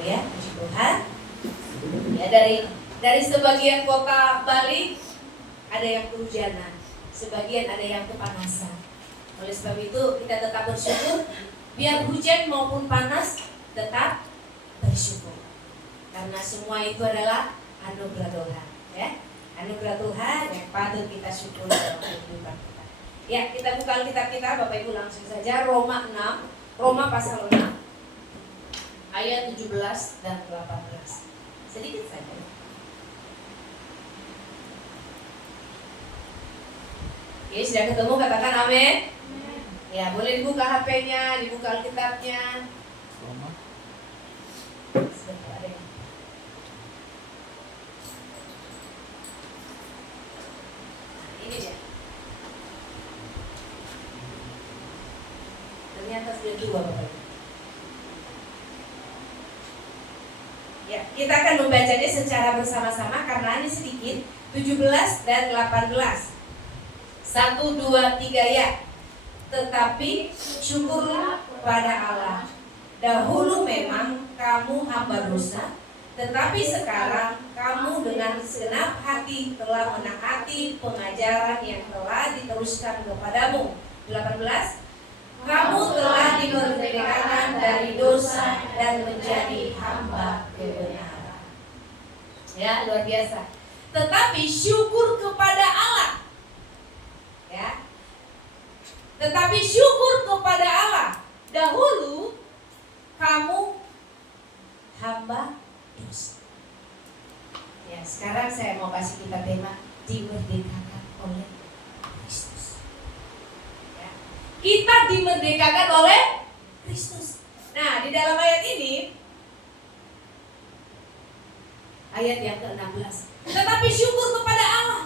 Ya, puji Tuhan. Ya, dari sebagian kota Bali ada yang kehujanan, sebagian ada yang kepanasan. Oleh sebab itu kita tetap bersyukur, biar hujan maupun panas tetap bersyukur. Karena semua itu adalah anugerah Tuhan, ya. Anugerah Tuhan yang patut kita syukuri dalam kehidupan kita. Ya, kita buka Alkitab kita, Bapak Ibu, langsung saja Roma 6, Roma pasal 6 ayat 17 dan 18. Sedikit saja. Oke, sudah ketemu, katakan amin. Ya, boleh dibuka HP-nya, dibuka Alkitabnya. Roma. Sebentar ya. Ini dia. Ternyata sudah dua, Bapak Ibu. Ya, kita akan membacanya secara bersama-sama karena ini sedikit, 17 dan 18. 1, 2, 3 ya. Tetapi syukurlah pada Allah. Dahulu memang kamu hamba dosa, tetapi sekarang kamu dengan segenap hati telah menaati pengajaran yang telah diteruskan kepadamu. 18. Kamu telah dimerdekakan dari dosa dan menjadi hamba kebenaran. Ya, luar biasa. Tetapi syukur kepada Allah. Ya. Tetapi syukur kepada Allah. Dahulu kamu hamba dosa. Ya, sekarang saya mau kasih kita tema dimerdekakan oleh Kristus. Ya. Kita dimerdekakan oleh Kristus. Nah, di dalam ayat ini, ayat yang ke-16. Tetapi syukur kepada Allah.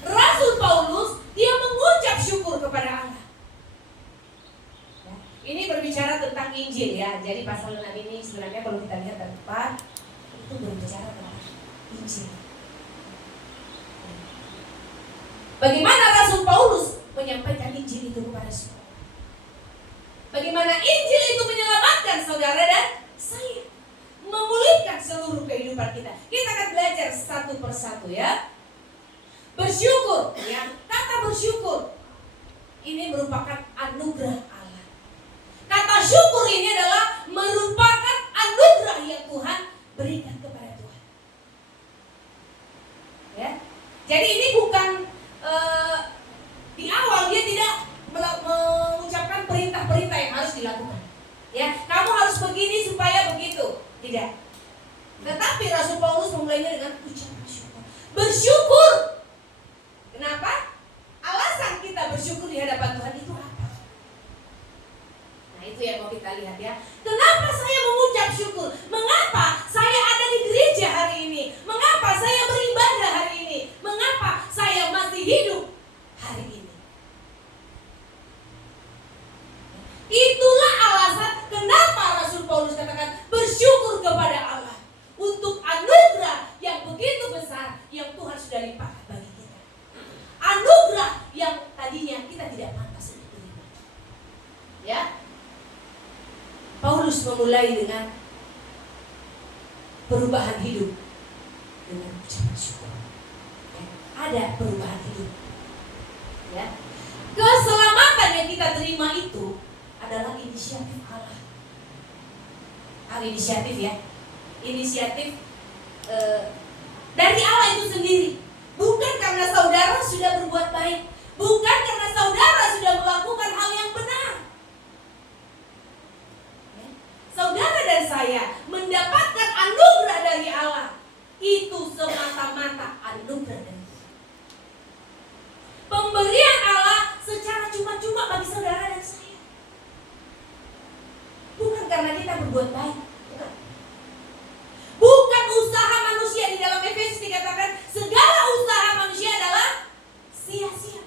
Rasul Paulus, dia mengucap syukur kepada Allah. Ya, ini berbicara tentang Injil ya. Jadi pasal 6 ini sebenarnya kalau kita lihat dari depan, itu berbicara tentang Injil. Bagaimana Rasul Paulus menyampaikan Injil itu kepada semua? Bagaimana Injil itu menyelamatkan saudara dan saya, memulihkan seluruh kehidupan kita. Kita akan belajar satu persatu ya. Bersyukur, ya. Kata bersyukur ini merupakan anugerah Allah. Kata syukur ini adalah merupakan anugerah yang Tuhan berikan kepada Tuhan. Ya. Jadi ini bukan di awal dia tidak mengucapkan perintah-perintah yang harus dilakukan. Ya, kamu harus begini supaya begitu. Tidak. Tetapi Rasul Paulus memulainya dengan ucapan syukur. Bersyukur. Kenapa? Alasan kita bersyukur di hadapan Tuhan itu apa? Nah, itu yang mau kita lihat ya. Kenapa saya mengucap syukur? Mengapa saya ada di gereja hari ini? Mengapa saya beribadah hari ini? Mengapa saya masih hidup hari ini? Itulah alasan kenapa Rasul Paulus katakan bersyukur kepada Allah untuk anugerah yang begitu besar yang Tuhan sudah limpahkan bagi kita. Anugerah yang tadinya kita tidak pantas untuk terima. Ya. Paulus memulai dengan perubahan hidup dengan ucapan syukur. Ya. Ada perubahan hidup. Ya. Keselamatan yang kita terima itu adalah inisiatif Allah. Inisiatif ya. Inisiatif dari Allah itu sendiri. Bukan karena saudara sudah berbuat baik, bukan karena saudara sudah melakukan hal yang benar. Ya. Saudara dan saya mendapatkan anugerah dari Allah. Itu semata-mata anugerah dari Allah. Pemberian Allah secara cuma-cuma bagi saudara dan saya. Bukan karena kita berbuat baik. Bukan usaha manusia. Di dalam Efesus dikatakan segala usaha manusia adalah sia-sia.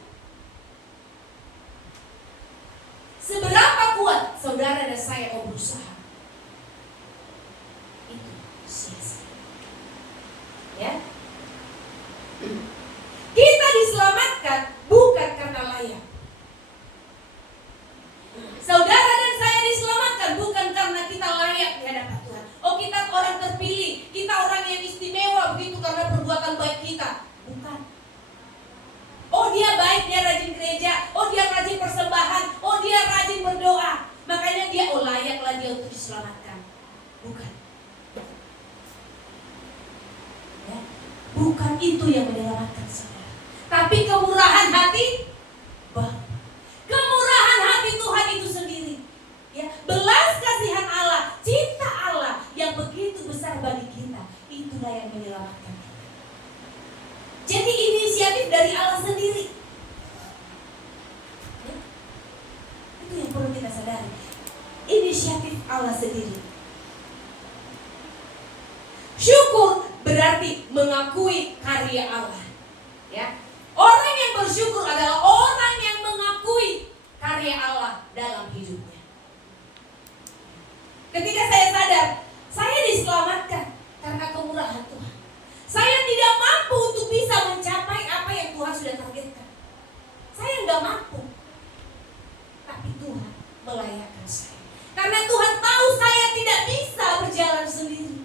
Seberapa kuat saudara dan saya mau berusaha, itu sia-sia. Ya. Kita diselamatkan bukan karena layak. Saudara dan saya diselamatkan bukan karena kita layak di hadapan Tuhan. Oh, kita orang Bukan. Ya. Bukan itu yang menyelamatkan saudara. Tapi kemurahan hati Bapa. Kemurahan hati Tuhan itu sendiri. Ya, belas kasihan Allah, cinta Allah yang begitu besar bagi kita, itulah yang menyelamatkan kita. Jadi inisiatif dari Allah sendiri. Ya. Itu yang perlu kita sadari. Inisiatif Allah sendiri. Syukur berarti mengakui karya Allah. Ya. Orang yang bersyukur adalah orang yang mengakui karya Allah dalam hidupnya. Ketika saya sadar, saya diselamatkan karena kemurahan Tuhan. Saya tidak mampu untuk bisa mencapai apa yang Tuhan sudah targetkan. Saya nggak mampu. Tapi Tuhan melayakkan saya. Karena Tuhan tahu saya tidak bisa berjalan sendiri.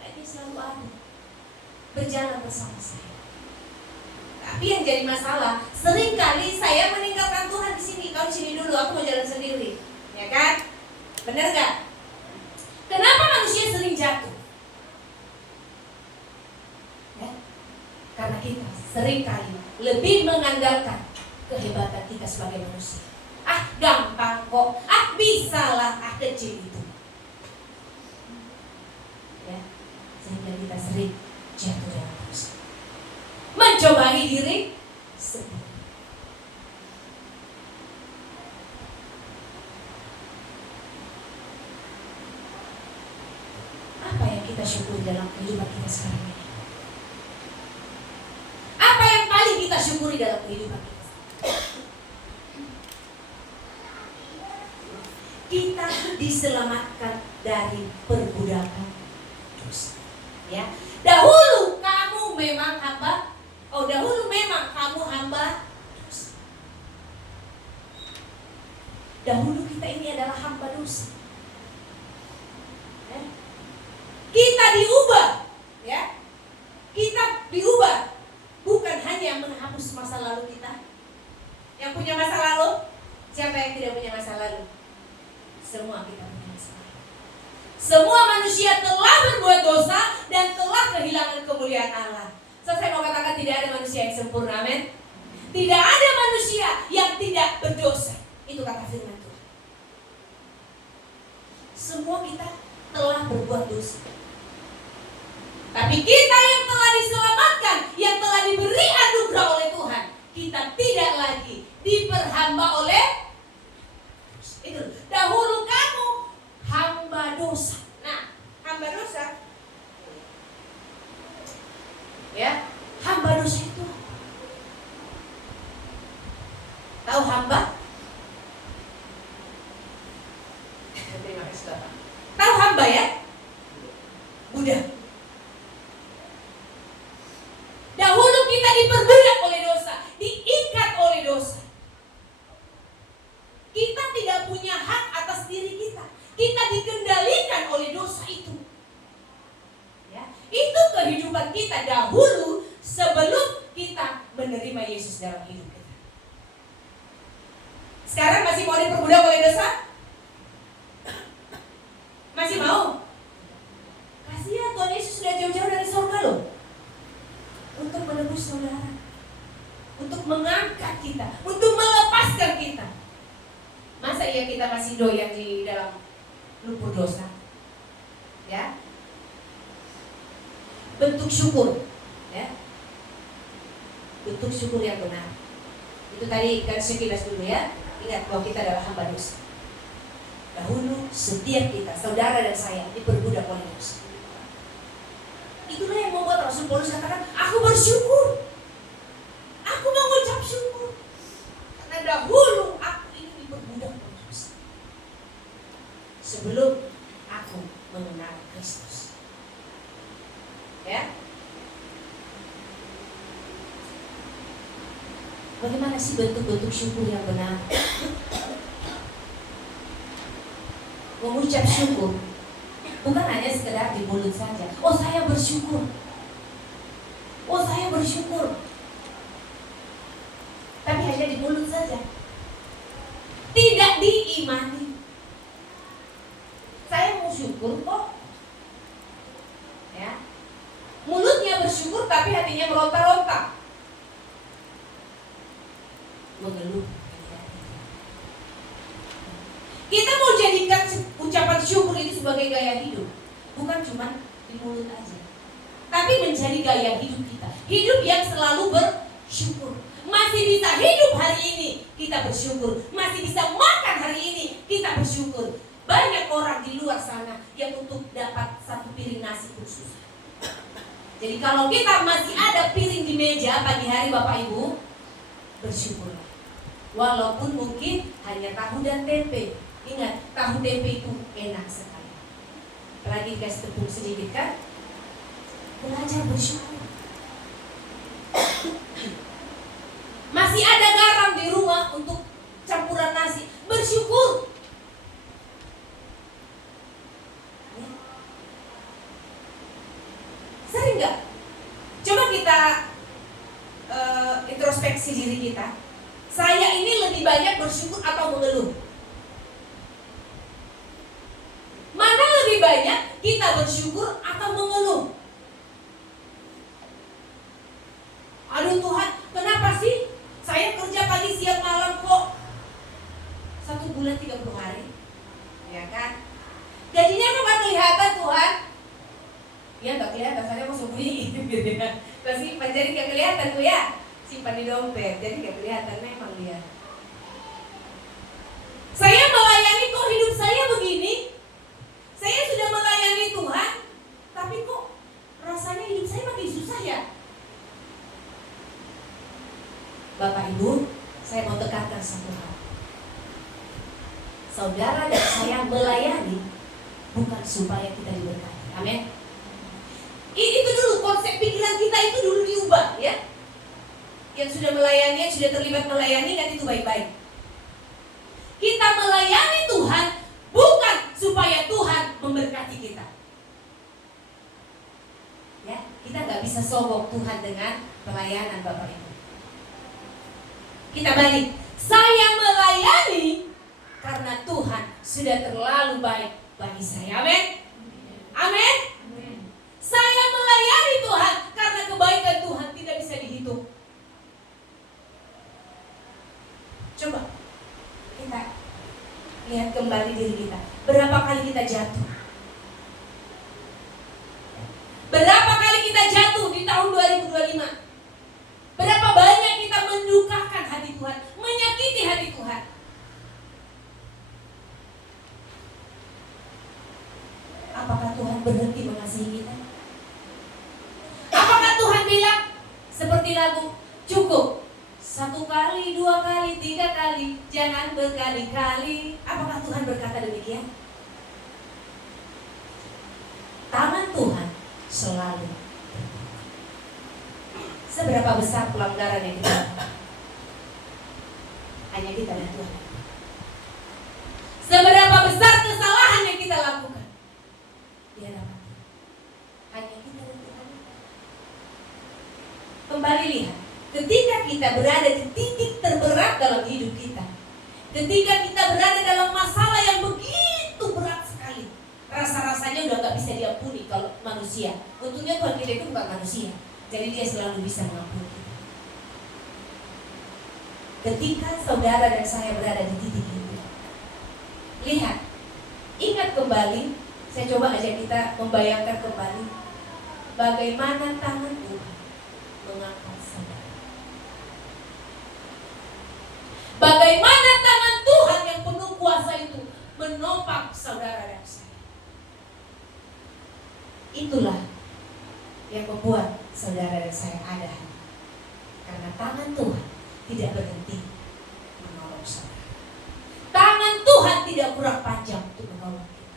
Dan Dia selalu ada. Berjalan bersama saya. Tapi yang jadi masalah, seringkali saya meninggalkan Tuhan di sini. Kau di sini dulu, aku mau jalan sendiri. Ya kan? Benar gak? Kenapa manusia sering jatuh? Ya? Karena kita seringkali lebih mengandalkan kehebatan kita sebagai manusia. Ah, gampang kok. Ah, bisalah. Ah, kecil itu. Ya, sehingga kita sering jatuh dalam dosa. Mencobai diri sendiri. Apa yang kita syukuri dalam kehidupan kita sekarang ini? Apa yang paling kita syukuri dalam kehidupan kita? Kita diselamatkan dari perbudakan dosa. Ya, dahulu kamu memang hamba. Dahulu memang kamu hamba dosa. Dahulu kita ini adalah hamba dosa. Ya. Kita diubah, ya. Kita diubah bukan hanya menghapus masa lalu kita. Yang punya masa lalu, siapa yang tidak punya masa lalu? Semua kita punya masa lalu. Semua manusia telah berbuat dosa dan telah kehilangan kemuliaan Allah. Saya mau katakan tidak ada manusia yang sempurna, amin. Tidak ada manusia yang tidak berdosa. Itu kata firman Tuhan. Semua kita telah berbuat dosa. Tapi kita yang telah diselamatkan, yang telah diberi anugerah oleh Tuhan, kita tidak lagi diperhamba oleh itu. Dahulu kamu hamba dosa. Nah, hamba dosa, ya, hamba dosa itu apa? Tahu hamba? Terima kasih Bapak. Tahu hamba ya? Budak. Dahulu kita diperbudak oleh dosa, diikat oleh dosa. Kita tidak punya hak atas diri kita. Kita dikendalikan oleh dosa itu. Ya, itu kehidupan kita dahulu sebelum kita menerima Yesus dalam hidup kita. Sekarang masih mau diperbudak oleh dosa? Masih mau? Kasihan Tuhan Yesus sudah jauh-jauh dari surga loh, untuk menebus saudara, untuk mengangkat kita, untuk melepaskan kita. Masa iya kita masih doyan di dalam lumpur dosa? Ya, bentuk syukur, ya, bentuk syukur yang benar. Itu tadi kan sekilas dulu ya. Ingat bahwa kita adalah hamba dosa. Dahulu setiap kita, saudara dan saya, diperbudak oleh dosa. Itulah yang membuat Rasul Paulus katakan, aku bersyukur, aku mengucap syukur, karena dahulu aku ini diperbudak oleh dosa sebelum aku mengenal Kristus. Ya, bagaimana sih bentuk-bentuk syukur yang benar? Mengucap syukur bukan hanya sekedar di mulut saja. Oh, saya bersyukur. Oh, saya bersyukur. Tapi hanya di mulut saja. Tidak diimani. Saya mau syukur bersyukur kok. Ya. Mulutnya bersyukur tapi hatinya meronta-ronta. Mengeluh. Kita mau jadikan ucapan syukur itu sebagai gaya hidup. Bukan cuma di mulut aja, tapi menjadi gaya hidup kita. Hidup yang selalu bersyukur. Masih bisa hidup hari ini, kita bersyukur. Masih bisa makan hari ini, kita bersyukur. Banyak orang di luar sana yang untuk dapat satu piring nasi pun susah. Jadi kalau kita masih ada piring di meja pagi hari Bapak Ibu, bersyukurlah. Walaupun mungkin hanya tahu dan tempe. Ingat, tahu tempe itu enak sekali. Apalagi dikasih tepung sedikit kan? Belajar bersyukur. Masih ada garam di rumah untuk campuran nasi, bersyukur. Ya. Sering nggak? Coba kita introspeksi diri kita. Saya ini lebih banyak bersyukur atau mengeluh? Mana lebih banyak kita bersyukur atau mengeluh? Aduh Tuhan, kenapa sih saya kerja pagi siang malam kok 1 bulan 30 hari? Ya kan? Gajinya kok gak kelihatan Tuhan? Ya gak kelihatan, saya mau sembunyi gitu kan. Pasti jadi gak kelihatan tuh ya. Simpan di dompet, jadi gak kelihatan memang dia. Saya melayani kok hidup saya begini? Saya sudah melayani Tuhan, tapi kok rasanya hidup saya makin susah ya? Bapak Ibu, saya mau tekankan satu hal. Saudara dan saya melayani bukan supaya kita diberkati. Amin. Itu dulu konsep pikiran kita itu dulu diubah ya. Yang sudah melayani, yang sudah terlibat melayani kan itu baik-baik. Kita melayani Tuhan bukan supaya Tuhan memberkati kita. Ya, kita nggak bisa sombong Tuhan dengan pelayanan Bapak Ibu. Kita balik. Saya melayani karena Tuhan sudah terlalu baik bagi saya. Amin. Amin. Saya melayani Tuhan karena kebaikan Tuhan tidak bisa dihitung. Coba kita lihat kembali diri kita. Berapa kali kita jatuh? Berapa kali kita jatuh di tahun 2025? Berapa banyak kita mendukakan hati Tuhan, menyakiti hati Tuhan? Apakah Tuhan berhenti mengasihi kita? Apakah Tuhan bilang seperti lagu, cukup 1 kali, 2 kali, 3 kali, jangan berkali-kali? Apakah Tuhan berkata demikian? Tangan Tuhan selalu. Seberapa besar pelanggaran yang kita lakukan? Hanya kita dan Tuhan. Seberapa besar kesalahan yang kita lakukan? Di hadapan Tuhan. Hanya kita dan Tuhan. Kembali lihat, ketika kita berada di titik terberat dalam hidup kita, ketika kita berada dalam masalah yang begitu berat sekali, rasa-rasanya udah gak bisa diampuni kalau manusia. Untungnya Tuhan kita itu bukan manusia, jadi dia selalu bisa mengampuni kita. Ketika saudara dan saya berada di titik itu, lihat, ingat kembali, saya coba ajak kita membayangkan kembali bagaimana tangan Tuhan mengangkat saudara. Bagaimana tangan Tuhan yang penuh kuasa itu menopang saudara dan saya. Itulah yang membuat saudara dan saya ada. Karena tangan Tuhan tidak berhenti menolong saudara. Tangan Tuhan tidak kurang panjang untuk menolong kita.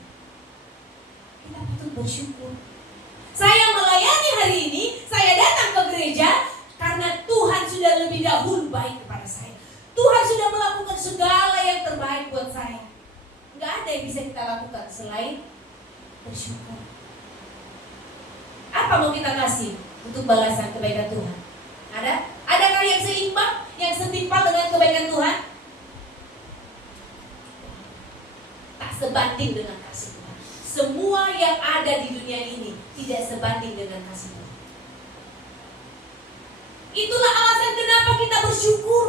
Kita patut bersyukur. Saya melayani hari ini, saya datang ke gereja karena Tuhan sudah lebih dahulu baik kepada saya. Tuhan sudah melakukan segala yang terbaik buat saya. Nggak ada yang bisa kita lakukan selain bersyukur. Apa mau kita kasih untuk balasan kebaikan Tuhan? Ada? Adakah yang seimbang, yang setimpal dengan kebaikan Tuhan? Tak sebanding dengan kasih Tuhan. semua yang ada di dunia ini tidak sebanding dengan kasih Tuhan. Itulah alasan kenapa kita bersyukur.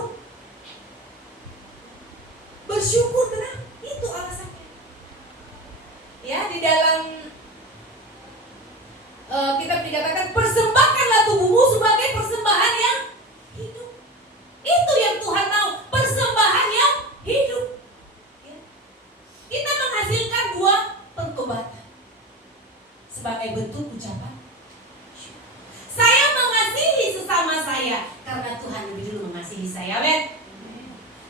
Bersyukur kenapa? Itu alasannya. Ya, di dalam kitab dikatakan, persembahkanlah tubuhmu sebagai persembahan yang hidup. Itu yang Tuhan mau, persembahan yang hidup. Ya. Kita menghasilkan 2 pertobatan sebagai bentuk ucapan. Saya mengasihi sesama saya karena Tuhan lebih dulu mengasihi saya. Amin.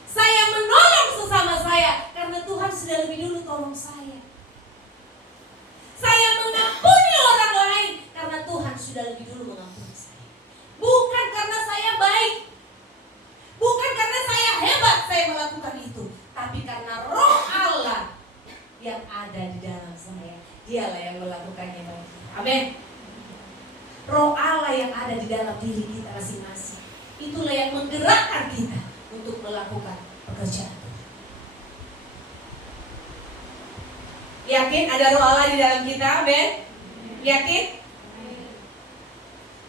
Saya menolong sesama saya karena Tuhan sudah lebih dulu tolong saya. Saya mengampuni orang lain karena Tuhan sudah lebih dulu mengampuni saya. Bukan karena saya baik, bukan karena saya hebat saya melakukan itu, tapi karena Roh Allah yang ada di dalam saya. Dialah yang melakukannya bagi kita. Amin. Roh Allah yang ada di dalam diri kita masing-masing, itulah yang menggerakkan kita untuk melakukan pekerjaan Tuhan. Yakin ada Roh Allah di dalam kita? Amin. Yakin?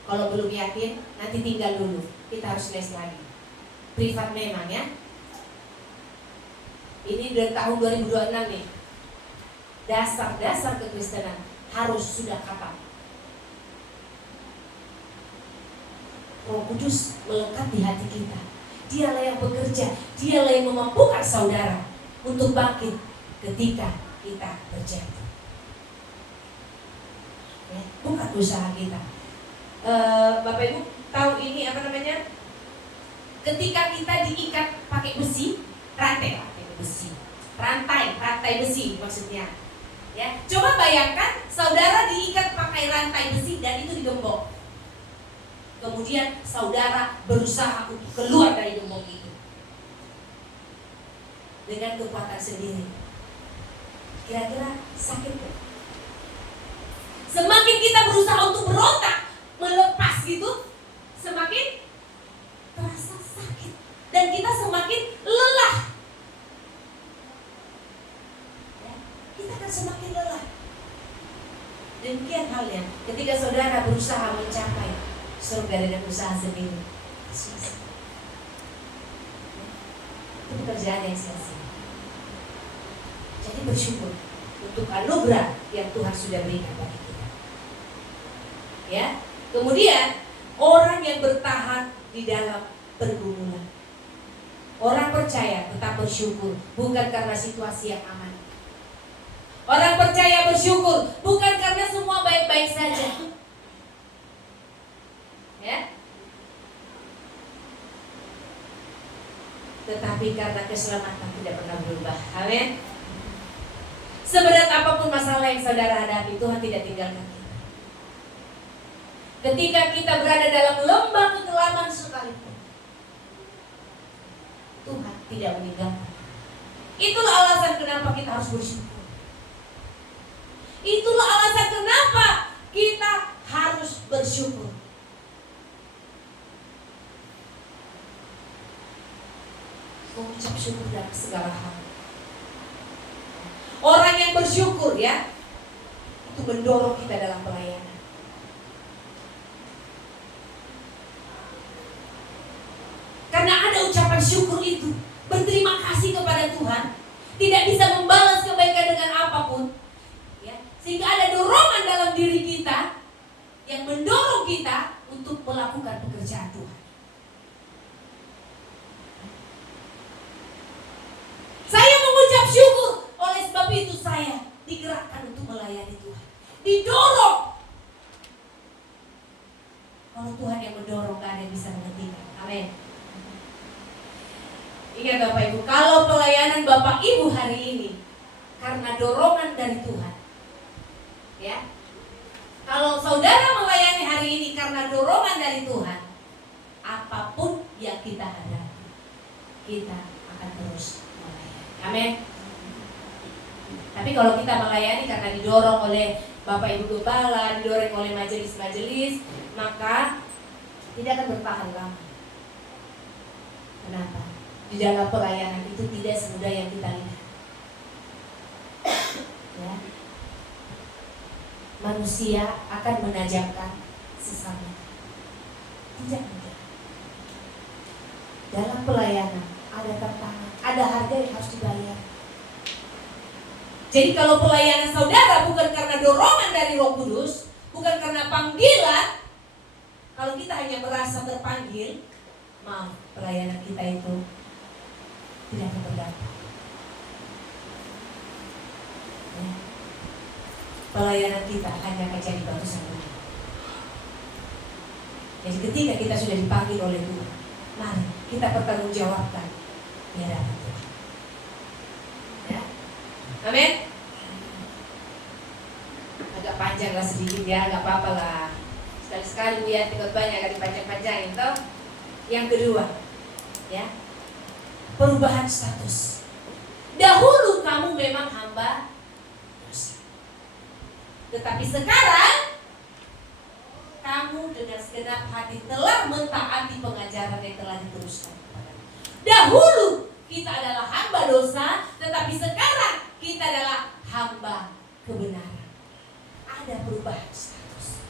Kalau belum yakin, nanti tinggal dulu. Kita harus les lagi. Privat memang ya. Ini dari tahun 2026 nih. Dasar-dasar kekristenan harus sudah hafal. Roh Kudus melekat di hati kita. Dialah yang bekerja, dialah yang memampukan saudara untuk bangkit ketika kita berjatuh. Ya, bukan usaha kita. Bapak Ibu tahu ini apa namanya? Ketika kita diikat pakai besi, rantai besi maksudnya. Ya, coba bayangkan saudara diikat pakai rantai besi dan itu digembok. Kemudian saudara berusaha untuk keluar dari gembok itu dengan kekuatan sendiri. Kira-kira sakit gak? Semakin kita berusaha untuk berontak, melepas gitu, semakin terasa sakit dan kita semakin lelah. Ya, kita akan semakin lelah. Demikian halnya ketika saudara berusaha mencapai surga dengan usaha sendiri, itu pekerjaan yang sia-sia. Jadi bersyukur untuk anugerah yang Tuhan sudah berikan bagi kita. Ya, kemudian orang yang bertahan di dalam pergumulan. Orang percaya tetap bersyukur bukan karena situasi yang aman. Orang percaya bersyukur bukan karena semua baik-baik saja. Ya. Tetapi karena keselamatan tidak pernah berubah. Amin. Seberat apapun masalah yang saudara hadapi, Tuhan tidak tinggalkan kita. Ketika kita berada dalam lembah kekelaman sekalipun, Tuhan tidak meninggalkan. Itulah alasan kenapa kita harus bersyukur. Itulah alasan kenapa kita harus bersyukur. Mengucap syukur dalam segala hal. Orang yang bersyukur ya, itu mendorong kita dalam pelayanan. Karena ada ucapan syukur itu, berterima kasih kepada Tuhan, tidak bisa membalas kebaikan dengan apapun, ya, sehingga ada dorongan dalam diri kita yang mendorong kita untuk melakukan pekerjaan Tuhan. Saya mengucap syukur, oleh sebab itu saya digerakkan untuk melayani Tuhan, didorong. Kalau Tuhan yang mendorong, gak ada yang bisa menghentikan. Amin. Ingat Bapak Ibu, kalau pelayanan Bapak Ibu hari ini karena dorongan dari Tuhan, ya, kalau saudara melayani hari ini karena dorongan dari Tuhan, apapun yang kita hadapi, kita akan terus melayani. Amin. Tapi kalau kita melayani karena didorong oleh Bapak Ibu Gembala, didorong oleh majelis-majelis, maka tidak akan bertahan lama. Kenapa? Di dalam pelayanan itu tidak semudah yang kita lihat. Ya. manusia akan menajamkan sesama. Tidak mudah. Dalam pelayanan ada tantangan, ada harga yang harus dibayar. Jadi kalau pelayanan saudara bukan karena dorongan dari Roh Kudus, bukan karena panggilan, kalau kita hanya merasa terpanggil, maaf, pelayanan kita itu tidak akan berdampak. Ya. Pelayanan kita hanya akan jadi batu sandungan. Jadi ketika kita sudah dipanggil oleh Tuhan, mari kita pertanggungjawabkan di hadapan Tuhan. Ya, amin. Agak panjang lah sedikit ya, nggak apa-apa lah. Sekali-sekali Bu Yati khotbahnya agak dipanjang-panjangin toh. Yang kedua, ya, perubahan status. Dahulu kamu memang hamba dosa, tetapi sekarang kamu dengan segenap hati telah mentaati pengajaran yang telah diteruskan kepadamu. Dahulu kita adalah hamba dosa, tetapi sekarang kita adalah hamba kebenaran. Ada perubahan status.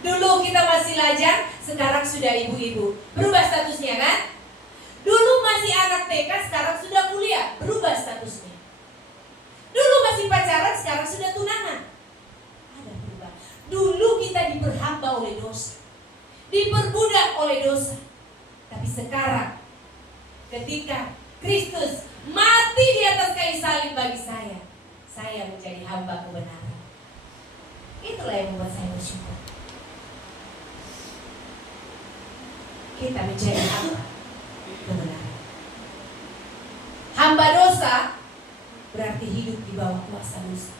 Dulu kita masih lajang, sekarang sudah ibu-ibu. Berubah statusnya kan? Dulu masih anak TK, sekarang sudah kuliah. Berubah statusnya. Dulu masih pacaran, sekarang sudah tunangan. Ada perubahan. Dulu kita diperhamba oleh dosa, diperbudak oleh dosa. Tapi sekarang, ketika Kristus mati di atas kayu salib bagi saya menjadi hamba kebenaran. Itulah yang membuat saya bersyukur. Kita menjadi hamba kebenaran. Hamba dosa berarti hidup di bawah kuasa dosa.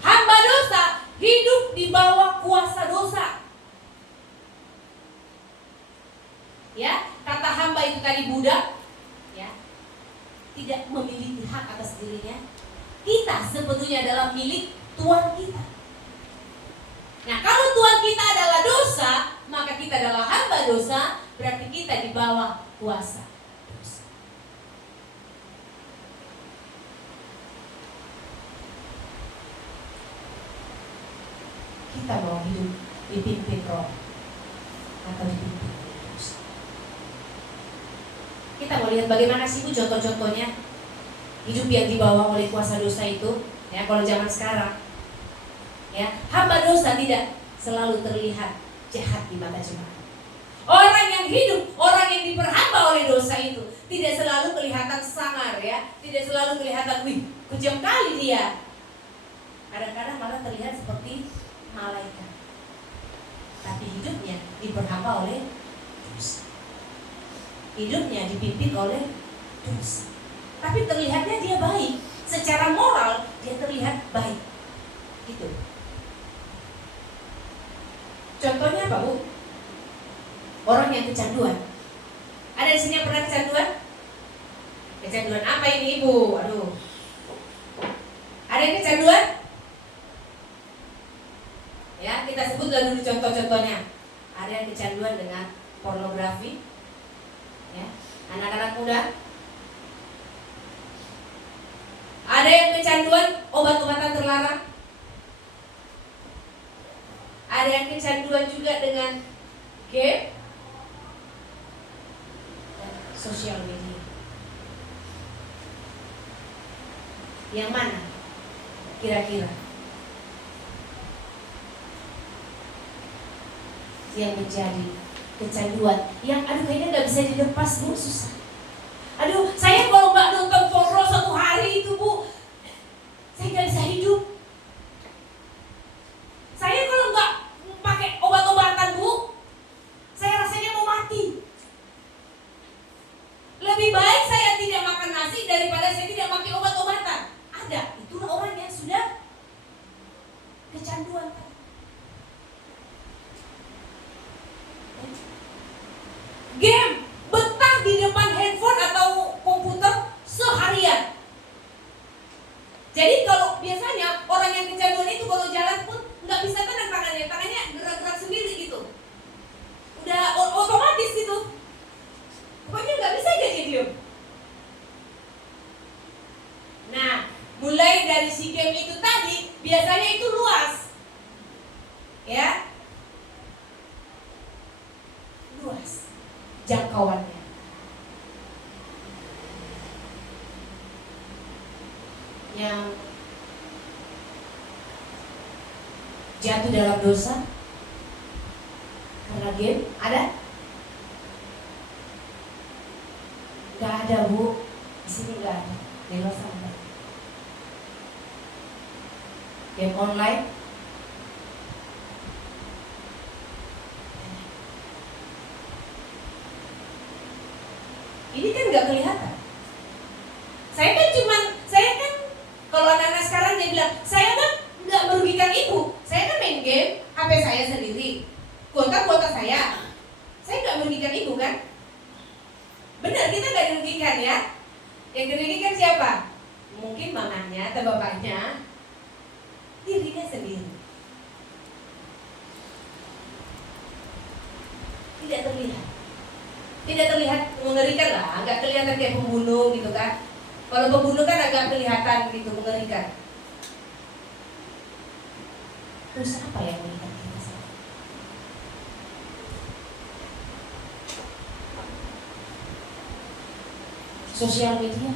Hamba dosa hidup di bawah kuasa dosa. Ya, kata hamba itu tadi budak, ya, tidak memiliki hak atas dirinya. Kita sebetulnya adalah milik Tuhan kita. Nah, kalau Tuhan kita adalah dosa, maka kita adalah hamba dosa, berarti kita di bawah kuasa dosa. Kita mau hidup dipimpin Roh atau dipimpin oleh dosa. Kita mau lihat bagaimana sih Bu contoh-contohnya hidup yang dibawa oleh kuasa dosa itu. Ya, kalau zaman sekarang, ya, hamba dosa tidak selalu terlihat jahat di mata jemaat. Orang yang hidup, orang yang diperhamba oleh dosa itu tidak selalu kelihatan sangar, ya, tidak selalu kelihatan, wih, kejam kali dia. Kadang-kadang malah terlihat seperti malaikat. Tapi hidupnya diperhamba oleh dosa. Hidupnya dipimpin oleh dosa. Tapi terlihatnya dia baik. Secara moral dia terlihat baik. Itu. Contohnya apa Bu? Orang yang kecanduan. Ada di sini yang pernah kecanduan? Kecanduan apa ini Ibu? Aduh. Ada yang kecanduan? Ya, kita sebutlah dulu contoh-contohnya. Ada yang kecanduan dengan pornografi, ya, anak-anak muda. Ada yang kecanduan obat-obatan terlarang. Ada yang kecanduan juga dengan game dan sosial media. Yang mana kira-kira yang menjadi kecanduan yang kayaknya nggak bisa dilepas Bu, susah. Aduh, saya kalau nggak nonton porno satu hari itu Bu, saya nggak bisa hidup. Saya kalau nggak pakai obat-obatan Bu, saya rasanya mau mati. Lebih baik saya tidak makan nasi daripada saya tidak pakai obat-obatan. Ada, itulah orang yang sudah kecanduan. Game, betah di depan handphone atau komputer seharian. Jadi kalau biasanya orang yang kecanduan itu kalau jalan pun nggak bisa tenang tangannya gerak-gerak sendiri gitu. Udah otomatis gitu. Pokoknya nggak bisa jadi diem. Nah, mulai mulai dari SEA Games itu tadi, biasanya itu luas. Ya. Luas jangkauannya. Yang jatuh dalam dosa karena game ada? Gak ada, Bu. Di sini gak ada. Di luar sana. Game online ini kan gak kelihatan. Saya kan kalau anak-anak sekarang dia bilang, saya kan gak merugikan ibu. Saya kan main game, HP saya sendiri, kuota saya gak merugikan ibu kan? Benar, kita gak dirugikan ya. Yang dirugikan siapa? Mungkin mamanya atau bapaknya, dirinya sendiri. Tidak terlihat mengerikan lah, nggak kelihatan kayak pembunuh gitu kan. Kalau pembunuh kan agak kelihatan gitu, mengerikan. Terus apa yang melihat kita sekarang? Sosial media.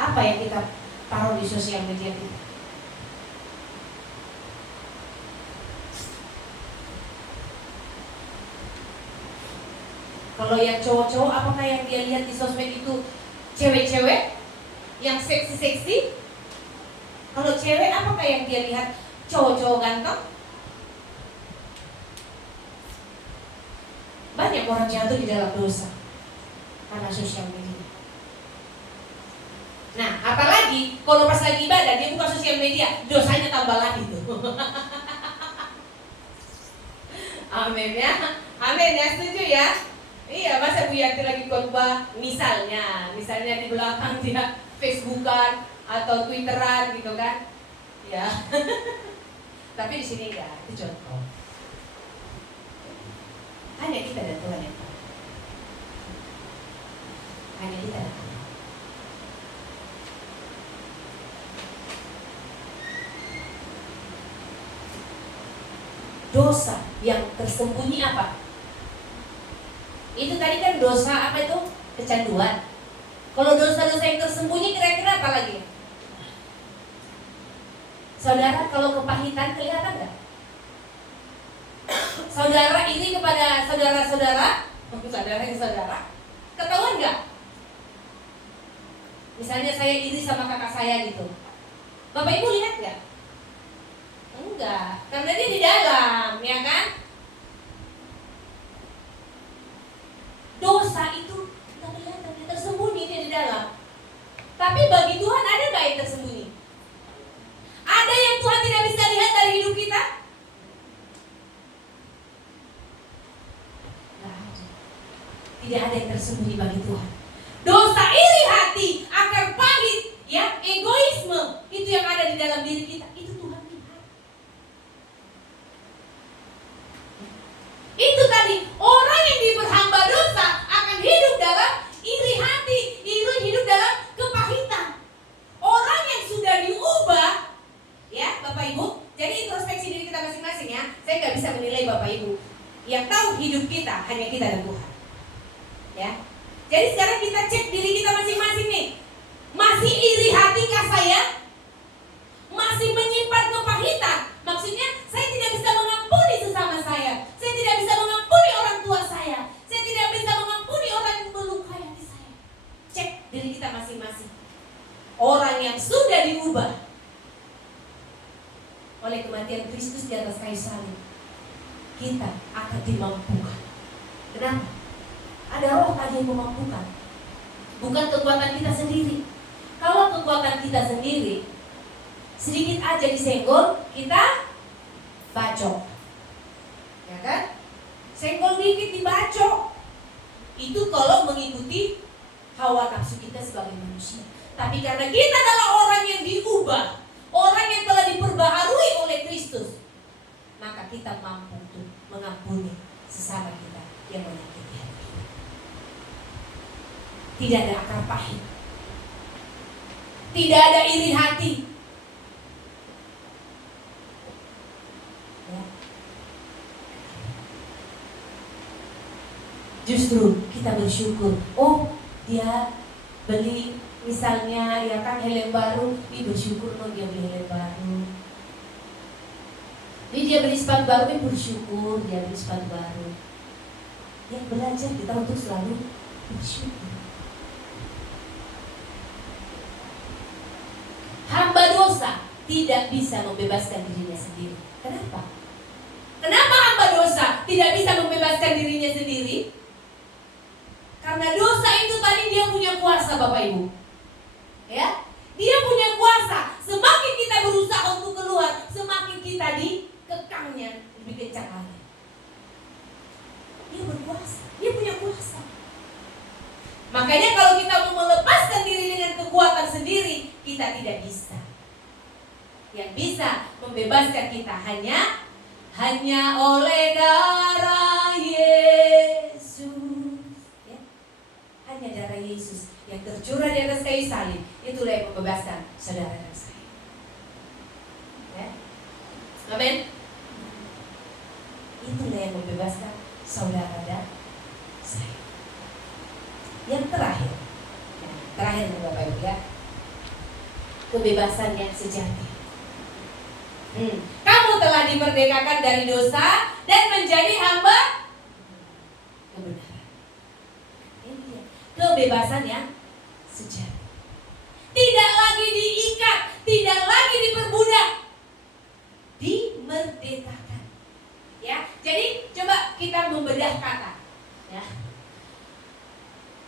Apa yang kita taruh di sosial media kita? Kalau yang cowok-cowok, apakah yang dia lihat di sosmed itu cewek-cewek yang seksi-seksi? Kalau cewek, apakah yang dia lihat cowok-cowok ganteng? Banyak orang jatuh di dalam dosa karena sosial media. Nah, apalagi kalau pas lagi ibadah dia buka sosial media, dosanya tambah lagi tuh. Amin ya, amin ya, setuju ya. Iya, masa Bu Yanti lagi khotbah, misalnya di belakang dia Facebookan atau Twitteran gitu kan, ya. Tapi di sini enggak, itu contoh. Hanya kita dan Tuhan yang tahu. Hanya kita dan Tuhan. Dosa yang tersembunyi apa? Itu tadi kan dosa apa itu? Kecanduan. Kalau dosa-dosa yang tersembunyi kira-kira apa lagi? Saudara, kalau kepahitan kelihatan nggak? Saudara iri kepada saudara-saudara, ketahuan nggak? Misalnya saya iri sama kakak saya gitu, Bapak Ibu lihat nggak? Enggak, karena dia di dalam, ya kan? Dosa itu tidak kelihatan, dia tersembunyi, dia di dalam. Tapi bagi Tuhan ada nggak yang tersembunyi? Ada yang Tuhan tidak bisa lihat dari hidup kita? Nggak ada. Tidak ada yang tersembunyi bagi Tuhan. Dosa iri hati, akar pahit, ya, egoisme, itu yang ada di dalam diri kita. Itu Tuhan lihat. Itu tadi, orang yang diperhamba dosa akan hidup dalam iri hati, hidup dalam kepahitan. Orang yang sudah diubah, ya Bapak Ibu, jadi introspeksi diri kita masing-masing ya. Saya nggak bisa menilai Bapak Ibu. Yang tahu hidup kita hanya kita dan Tuhan. Ya. Jadi sekarang kita cek diri kita masing-masing nih. Masih iri hatikah saya? Masih menyimpan kepahitan? Maksudnya saya tidak bisa mengampuni sesama saya. Saya tidak bisa mengampuni orang tua saya. Saya tidak bisa mengampuni orang yang melukai hati saya. Cek diri kita masing-masing. Orang yang sudah diubah oleh kematian Kristus di atas kayu salib, kita akan dimampukan. Kenapa? Ada roh tadi yang memampukan. Bukan kekuatan kita sendiri. Kalau kekuatan kita sendiri, sedikit aja disenggol, kita bacok. Ya kan? Senggol dikit dibacok. Itu kalau mengikuti hawa nafsu kita sebagai manusia. Tapi karena kita adalah orang yang diubah, orang yang telah diperbaharui oleh Kristus, maka kita mampu untuk mengampuni sesama kita yang menyakiti hati kita. Tidak ada akar pahit. Tidak ada iri hati. Ya. Justru kita bersyukur. Oh, dia beli misalnya ya kan helm baru, bersyukur loh dia beli helm baru. Dia beli sepatu baru, bersyukur dia beli sepatu baru. Yang belajar kita untuk selalu bersyukur. Hamba dosa tidak bisa membebaskan dirinya sendiri. Kenapa? Kenapa hamba dosa tidak bisa membebaskan dirinya sendiri? Karena dosa itu tadi dia punya kuasa, Bapak Ibu. Ya, dia punya kuasa. Semakin kita berusaha untuk keluar, semakin kita dikekangnya lebih kencang lagi. Dia berkuasa, dia punya kuasa. Makanya kalau kita mau melepaskan diri dengan kekuatan sendiri, kita tidak bisa. Yang bisa membebaskan kita hanya oleh darah Yesus. Ya. Hanya darah Yesus yang tercurah di atas kayu salib, itulah yang membebaskan saudara dan saya. Ya. Amin. Itulah yang membebaskan saudara dan saya. Yang terakhir Bapak Ibu ya, kebebasan yang sejati. Kamu telah dimerdekakan dari dosa dan menjadi hamba kebenaran. Ini dia, kebebasan yang sejati. Tidak lagi diikat, tidak lagi diperbudak, dimerdekakan. Ya, jadi coba kita membedah kata. Ya.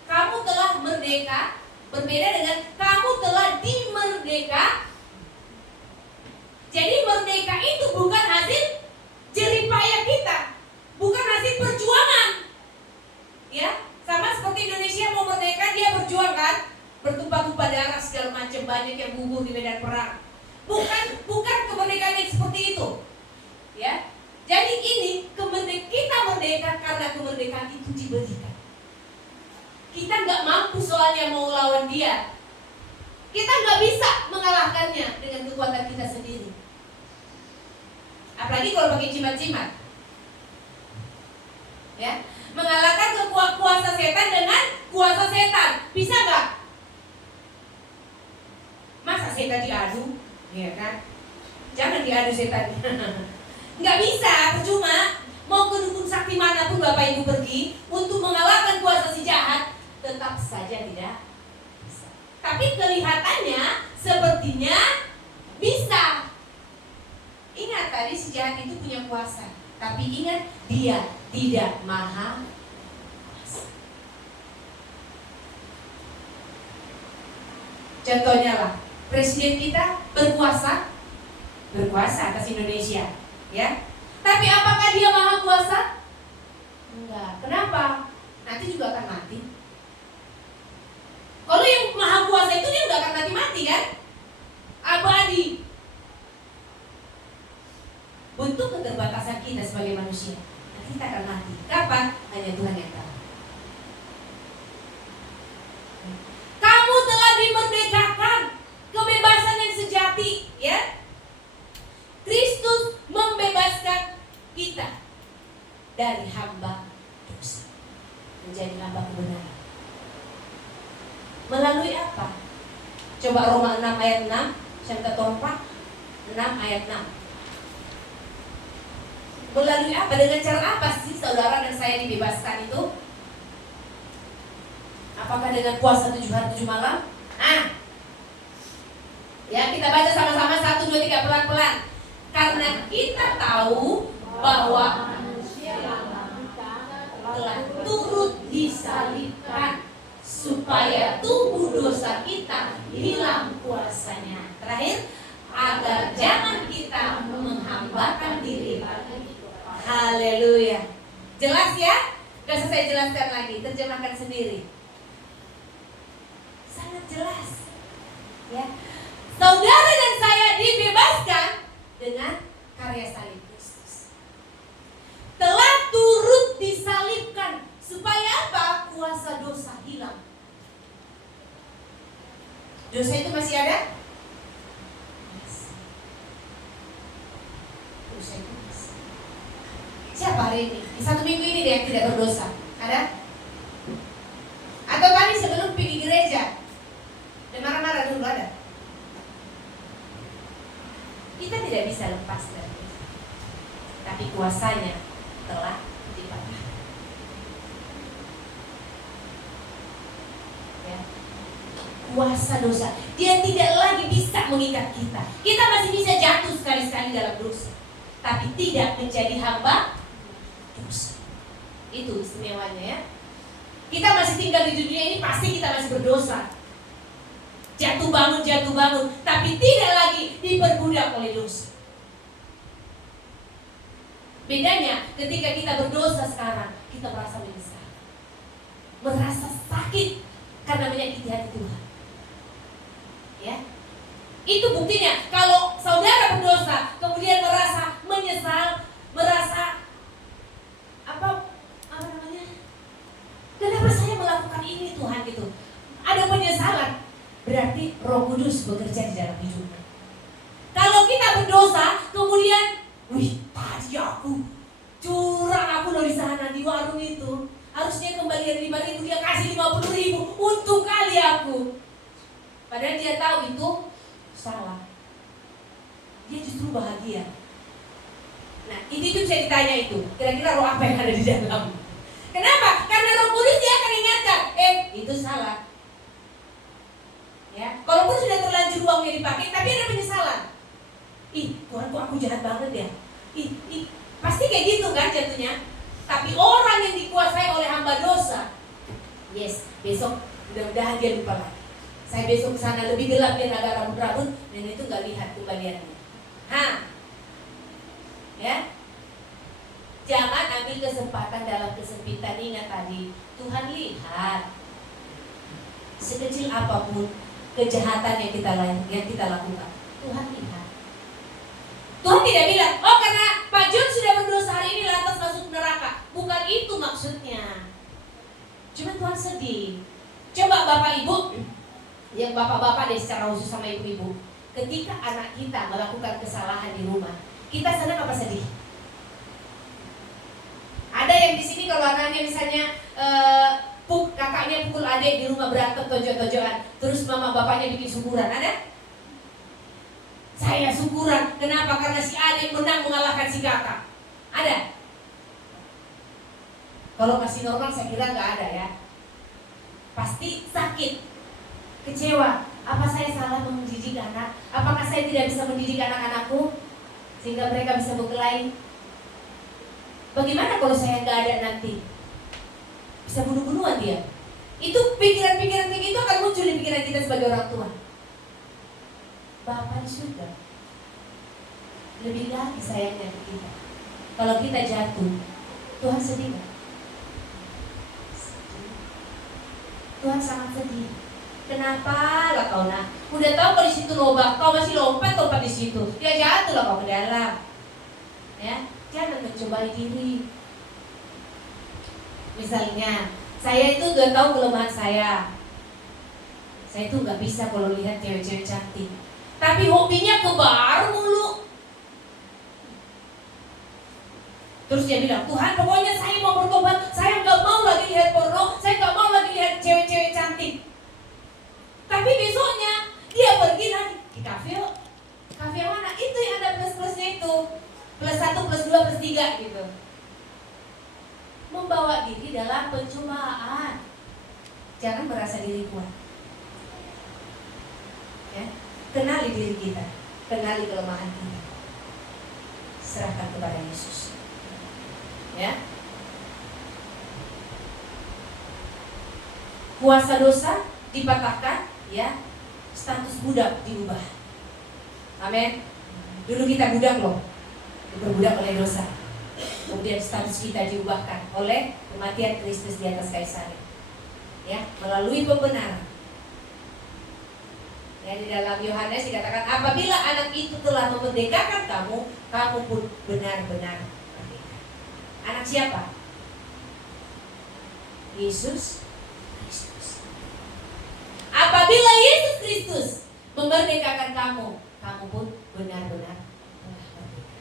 Kamu telah merdeka, berbeda dengan kamu telah dimerdeka. Jadi merdeka itu bukan hasil jeripaya kita, bukan hasil perjuangan. Ya, sama seperti Indonesia mau merdeka, dia berjuang kan, bertumpah-tumpah darah segala macam, banyak yang gugur di medan perang. Bukan kemerdekaan yang seperti itu. Ya, jadi ini kita merdeka karena kemerdekaan itu diberikan. Kita nggak mampu soalnya mau lawan dia. Kita nggak bisa mengalahkannya dengan kekuatan kita sendiri. Apalagi kalau pakai cimat-cimat. Ya, mengalahkan kuasa setan dengan kuasa setan. Bisa nggak? Masa setan diadu? Ya kan? Jangan diadu setan. Nggak bisa, percuma. Mau ke dukun sakti manapun Bapak Ibu pergi untuk mengalahkan kuasa si jahat, tetap saja tidak bisa. Tapi kelihatannya sepertinya bisa. Ingat tadi si jahat itu punya kuasa, tapi ingat dia tidak maha kuasa. Contohnya lah, presiden kita berkuasa atas Indonesia, ya. Tapi apakah dia maha kuasa? Enggak. Kenapa? Nanti juga akan mati. Kalau yang maha kuasa itu dia nggak akan mati-mati kan? Abadi. Bentuk keterbatasan kita sebagai manusia, nanti kita akan mati. Kapan? Hanya Tuhan yang tahu. Kamu telah dimerdekakan, kebebasan yang sejati, ya. Kristus membebaskan kita dari hamba dosa menjadi hamba kebenaran. Melalui apa? Coba Roma 6 ayat 6, saya ketompak 6 ayat 6. Melalui apa? Dengan cara apa sih saudara dan saya dibebaskan itu? Apakah dengan puasa 7 hari 7 malam? Ya, kita baca sama-sama 1, 2, 3 pelan-pelan. Karena kita tahu bahwa manusia telah turut disalibkan supaya tubuh dosa kita hilang kuasanya. Terakhir, agar jangan kita menghambakan diri. Haleluya. Jelas ya? Gak usah saya jelaskan lagi, terjemahkan sendiri. Sangat jelas. Ya. Saudara dan saya dibebaskan dengan karya salib Kristus. Telah turut disalibkan supaya apa? Kuasa dosa hilang. Dosa itu masih ada? Dosa itu masih. Siapa hari ini? Di satu minggu ini dia yang tidak berdosa? Ada? Atau tadi sebelum pergi gereja dan marah-marah dulu ada? Kita tidak bisa lepas dari itu. Tapi kuasanya telah dipatahkan. Ya. Kuasa dosa, dia tidak lagi bisa mengikat kita. Kita masih bisa jatuh sekali-sekali dalam dosa, tapi tidak menjadi hamba dosa. Itu istimewanya ya. Kita masih tinggal di dunia ini, pasti kita masih berdosa. Jatuh bangun, tapi tidak lagi diperbudak oleh dosa. Bedanya ketika kita berdosa sekarang, kita merasa menyesal, merasa sakit karena menyakiti hati Tuhan. Ya, itu buktinya. Kalau saudara berdosa, kemudian merasa menyesal, merasa apa namanya? Kenapa saya melakukan ini Tuhan gitu? Ada penyesalan, berarti Roh Kudus bekerja di dalam hidupnya. Kalau kita berdosa, kemudian, tadi aku curang aku dari sana di warung itu, harusnya kembalian 5.000, dia kasih 50.000, untung kali aku. Padahal dia tahu itu salah. Dia justru bahagia. Nah, itu bisa ditanya itu. Kira-kira roh apa yang ada di dalam? Kenapa? Karena Roh Kudus dia akan ingatkan, itu salah. Ya, walaupun sudah terlanjur uangnya dipakai, tapi ada penyesalan. Tuhan kok aku jahat banget ya. Pasti kayak gitu kan jatuhnya. Tapi orang yang dikuasai oleh hamba dosa, besok mudah-mudahan dia lupa lagi. Saya besok kesana lebih gelap dan agak rambut-rambut, dan itu nggak lihat kembaliannya. Ya. Jangan ambil kesempatan dalam kesempitan. Ingat tadi, Tuhan lihat sekecil apapun kejahatan yang kita lakukan, Tuhan lihat. Tuhan tidak bilang, karena Pak John sudah berdosa hari ini lantas masuk neraka. Bukan itu maksudnya. Cuma Tuhan sedih. Coba Bapak Ibu, yang bapak-bapak deh secara khusus sama ibu-ibu, ketika anak kita melakukan kesalahan di rumah, kita senang apa sedih? Ada yang di sini kalau anaknya misalnya kakaknya pukul adik di rumah, berantem tojok-tojokan, terus mama bapaknya bikin syukuran, ada? Saya syukuran, kenapa? Karena si adik menang mengalahkan si kakak. Ada? Kalau masih normal saya kira nggak ada ya. Pasti sakit, kecewa. Apa saya salah mendidik anak? Apakah saya tidak bisa mendidik anak-anakku sehingga mereka bisa berkelahi? Bagaimana kalau saya nggak ada nanti? Bisa bunuh-bunuhan dia. Itu pikiran-pikiran begitu akan muncul di pikiran kita sebagai orang tua. Bapa di surga lebih lagi sayangnya ke kita. Kalau kita jatuh, Tuhan sedih gak? Tuhan sangat sedih. Kenapa lah kau nak? Udah tahu kalau di situ lobak, kau masih lompat di situ. Ya jatuh lah kau ke dalam. Ya, jangan mencobai diri. Misalnya, saya itu udah tahu kelemahan saya. Saya itu nggak bisa kalau lihat cewek-cewek cantik. Tapi hobinya ke bar mulu. Terus dia bilang, Tuhan pokoknya saya mau bertobat, saya nggak mau lagi lihat porno, saya nggak mau lagi lihat cewek-cewek cantik. Tapi besoknya dia pergi lagi di kafe. Kafe mana? Itu yang ada plus-plusnya itu. +1, +2, +3 gitu. Membawa diri dalam pencobaan. Jangan merasa diri kuat. Ya, kenali diri kita, kenali kelemahan kita. Serahkan kepada Yesus. Ya. Kuasa dosa dipatahkan, ya. Status budak diubah. Amin. Dulu kita budak loh, diperbudak oleh dosa. Kemudian status kita diubahkan oleh kematian Kristus di atas kayu salib. Ya, melalui pembenaran. Ya, di dalam Yohanes dikatakan, apabila anak itu telah memerdekakan kamu, kamu pun benar-benar merdeka. Anak siapa? Yesus Kristus. Apabila apabila Yesus Kristus memerdekakan kamu, kamu pun benar-benar telah merdeka.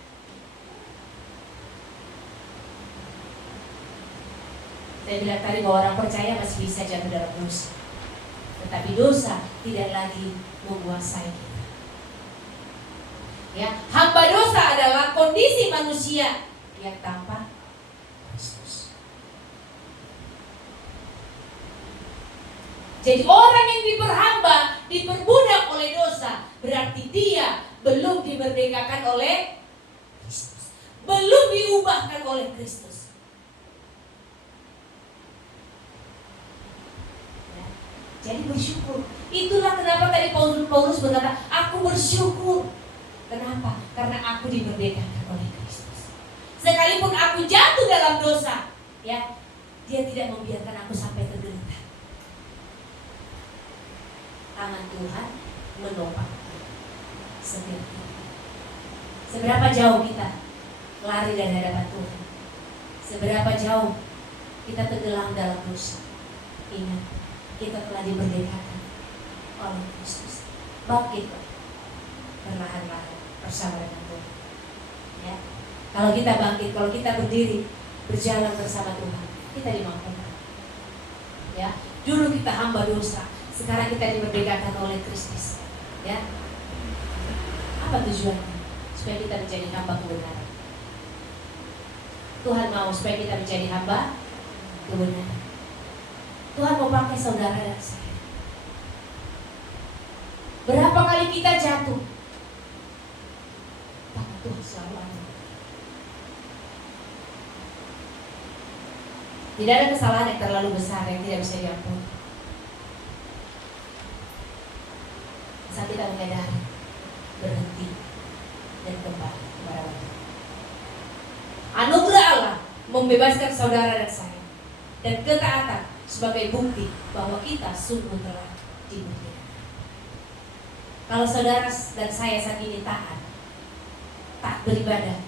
Saya bilang tadi bahwa orang percaya masih bisa jatuh dalam dosa, tetapi dosa tidak lagi menguasai kita. Ya, hamba dosa adalah kondisi manusia yang tanpa Kristus. Jadi orang yang diperhamba, diperbudak oleh dosa, berarti dia belum dimerdekakan oleh Kristus, belum diubahkan oleh Kristus. Ya. Jadi bersyukur. Itulah kenapa tadi Paulus berkata, aku bersyukur. Kenapa? Karena aku dimerdekakan oleh Kristus. Sekalipun aku jatuh dalam dosa, ya, dia tidak membiarkan aku sampai tergeletak. Tangan Tuhan menopang setiap kita. Seberapa jauh kita lari dari hadapan Tuhan, seberapa jauh kita tenggelam dalam dosa, ingat, kita telah dimerdekakan oleh Kristus. Bangkit perlahan-lahan bersama dengan Tuhan. Ya, kalau kita bangkit, kalau kita berdiri berjalan bersama Tuhan, kita dimampukan. Ya, dulu kita hamba dosa, sekarang kita dimerdekakan oleh Kristus. Ya, apa tujuannya? Supaya kita menjadi hamba kebenaran. Tuhan mau supaya kita menjadi hamba kebenaran. Tuhan mau pakai saudara dan saya. Berapa kali kita jatuh, tapi Tuhan selalu ada. Tidak ada kesalahan yang terlalu besar yang tidak bisa diampuni. Saat kita menyadari, berhenti, dan kembali kepada Allah. Anugerah Allah membebaskan saudara dan saya, dan ketaatan sebagai bukti bahwa kita sungguh telah dimerdekakan. Kalau saudara dan saya saat ini taat beribadah,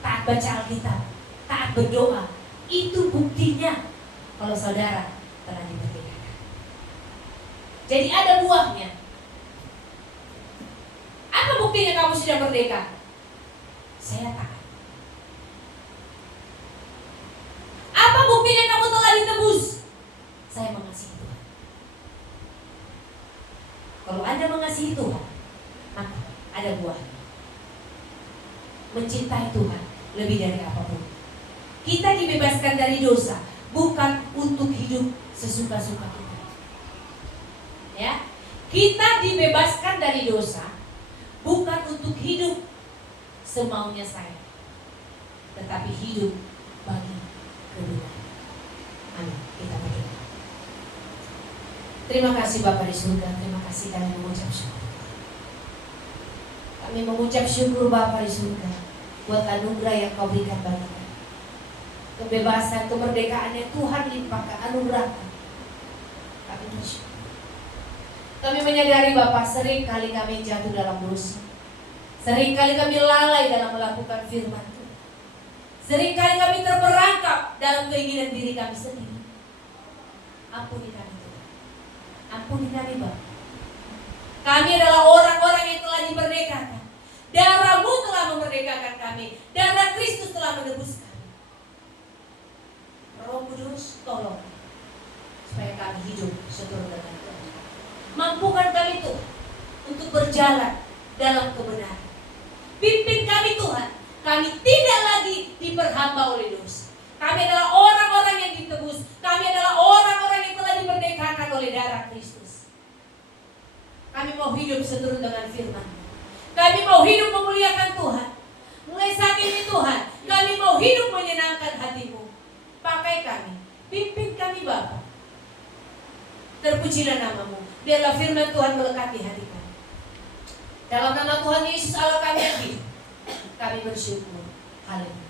taat baca Alkitab, taat berdoa, itu buktinya kalau saudara telah dimerdekakan. Jadi ada buahnya. Apa buktinya kamu sudah merdeka? Saya taat. Apa buktinya kamu telah ditebus? Saya mengasihi Tuhan. Kalau Anda mengasihi Tuhan, maka ada buah. Mencintai Tuhan lebih dari apapun. Kita dibebaskan dari dosa, bukan untuk hidup sesuka-suka kita. Ya, kita dibebaskan dari dosa, bukan untuk hidup semaunya saya, tetapi hidup bagi kebenaran. Amin. Kita berdoa. Terima kasih Bapa di surga, terima kasih kami mengucap syukur. Kami mengucap syukur Bapa di surga buat anugerah yang Kau berikan bagi kami. Kebebasan, kemerdekaan yang Tuhan limpahkan, anugerahkan. Kami bersyukur. Kami menyadari Bapa, sering kali kami jatuh dalam dosa. Sering kali kami lalai dalam melakukan firman Tuhan. Sering kali kami terperangkap dalam keinginan diri kami sendiri. Ampuni kami Tuhan. Ampuni kami Bapa. Kami adalah orang-orang yang telah dimerdekakan. Darah-Mu telah memerdekakan kami. Darah Kristus telah menebus kami. Roh Kudus, tolong supaya kami hidup seturut dengan Tuhan. Mampukan kami Tuhan untuk berjalan dalam kebenaran. Pimpin kami Tuhan. Kami tidak lagi diperhamba oleh dosa. Kami adalah orang-orang yang ditebus. Kami adalah orang-orang yang telah dimerdekakan oleh darah Kristus. Kami mau hidup seturut dengan firman. Kami mau hidup memuliakan Tuhan. Mulai saat ini Tuhan, kami mau hidup menyenangkan hati-Mu. Pakai kami, pimpin kami Bapa. Terpujilah nama-Mu. Biarlah firman Tuhan melekati hati kami. Dalam nama Tuhan Yesus Allah kami yang hidup, kami bersyukur. Haleluya.